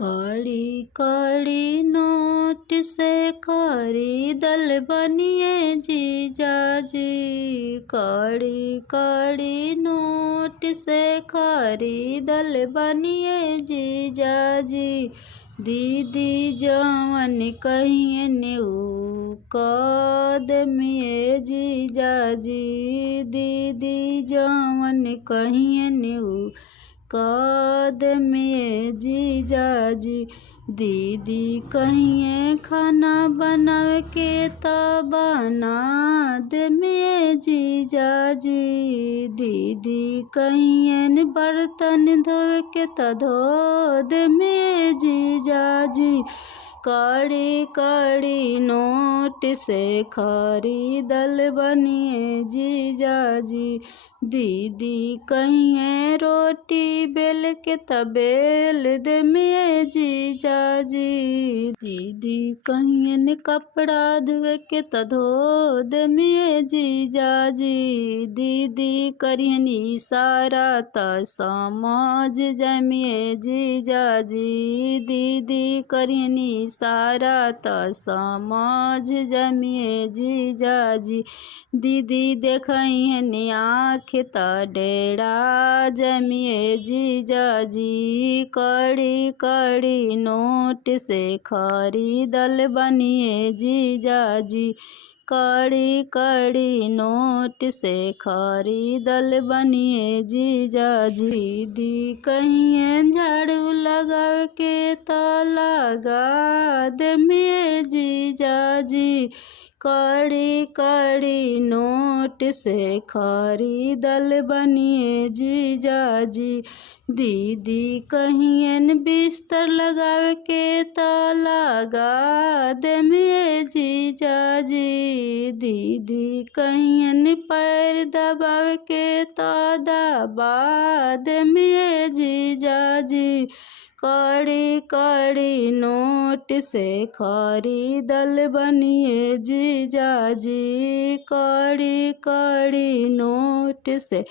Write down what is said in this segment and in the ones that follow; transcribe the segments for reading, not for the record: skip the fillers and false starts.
कड़ी कड़ी नोट से खरीदल बनिए जीजाजी। कड़ी कड़ी नोट से खरीदल बनिए जीजाजी। दीदी जवन कहिए ऊ कदमिए जीजाजी। दीदी जवन कहिए ऊ कदमिए जीजाजी। दीदी कहिए खाना बनावे के त बना देमिए जीजाजी। दीदी कहिए बर्तन धोवे के त धो देमिए जीजाजी। कड़ी कड़ी नोट से खरीदल बनिए जीजाजी। दीदी कहिए रोटी बेल के त बेल देमिए जीजाजी। दीदी कहिए कपड़ा धोवे के त धो देमिए जीजाजी। दीदी करिहन इशारा त समझ जामिए जीजाजी। दीदी करिहन इशारा त समझ जामिए जीजाजी। दीदी देखहिन आँख त डेरा जमिए जीजाजी। कड़ी कड़ी नोट से खरीदल बनिए जीजाजी। कड़ी कड़ी नोट से खरीदल बनिए जीजाजी। दीदी कहिए झाड़ू लगावे के त लगा देमिए जीजाजी। कड़ी कड़ी नोट से खरीदल बनिए जीजाजी। दीदी कहिए बिस्तर लगावे के त लगा देमिए जीजाजी। दीदी कहिए पैर दबावे के त दबा देमिए जीजाजी। कड़ी कड़ी नोट से खरीदल बनिए जीजाजी। कड़ी कड़ी नोट से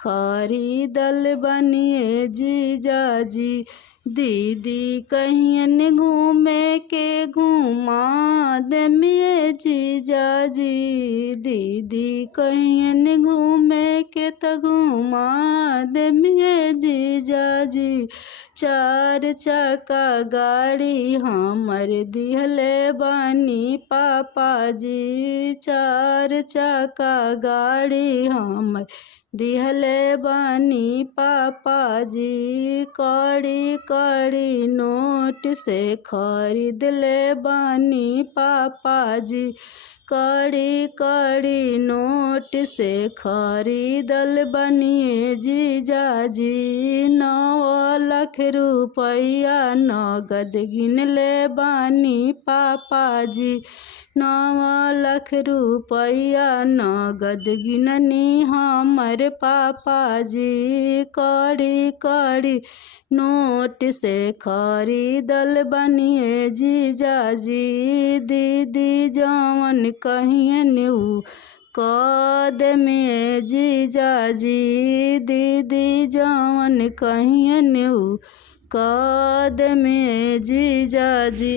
खरीदल बनिए जीजाजी। दीदी कहिए घूमे के घुमा देमिए जीजाजी। दीदी कहिए घूमे के त घुमा देमिए जीजाजी। चार चक्का गाड़ी हमर दिहले बानी पापाजी। चार चक्का गाड़ी हमर दिहले बानी पापाजी। कड़ी कड़ी नोट से खरीदले बानी पापाजी। कड़ी कड़ी नोट से खरीदल बनिए जीजाजी। 9 लाख रुपया नगद गिनले बानी पापाजी। 9 लाख रुपया नगद गिननी हमर पापाजी। कड़ी कड़ी नोट से खरीदल बनिए जीजाजी। दीदी जवन कहिए ऊ कदमिए जीजाजी। दीदी जवन कहिए ऊ कदमिए जीजाजी।